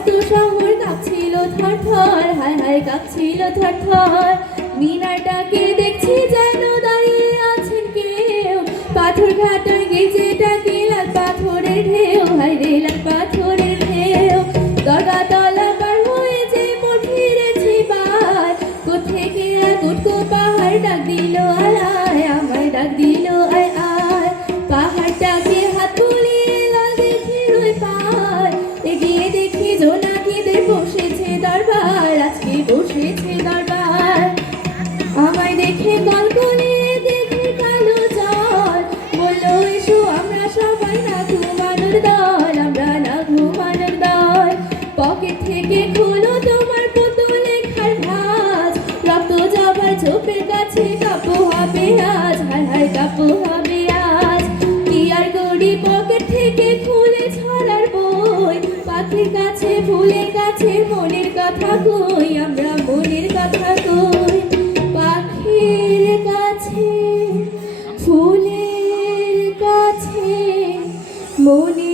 মস্ত শহর কাঁপছিল থরথর, হায় হায় কাঁপছিল থরথর। মিনারটাকে দেখছি যেন দাঁড়িয়ে আছেন কেউ, পাথর ঘাটার গেজেটাকে লাল পাথরের ঢেউ, হায় রে লাল পাথরের ঢেউ। দরগা তলা পার হয়ে যে মোর ফিরেছি বার, কোথেকে আর কুটকো পাহাড় ডাক দিল আয় আয়, আমায় ডাক দিল আয় আয়। পাহাড়টাকে হাত বুলিয়ে লাল দেখি রই পার, এগিয়ে দেখি জোনাকিদের বসেছে দরবার, আজকে বসেছে দরবার। আমায় দেখে কলকলিয়ে দেখে কালো জল, বললো এসো আমরা সবাই না ঘুমানোর দল, আমরা না ঘুমানোর দল। পকেট থেকে খুলো তোমার পুতুলেখার ভাঁজ, রক্ত জবার ঝোপের কাছে কাপু হবে আজ, হায় হায় কাপু হবে আজ। কি আর করি পকেট থেকে খুলে ছড়ার বই, পাখির কাছে ফুলের কাছে মনের কথা কই, আমরা মনের কথা কই। পাখির কাছে ফুলের কাছে মনে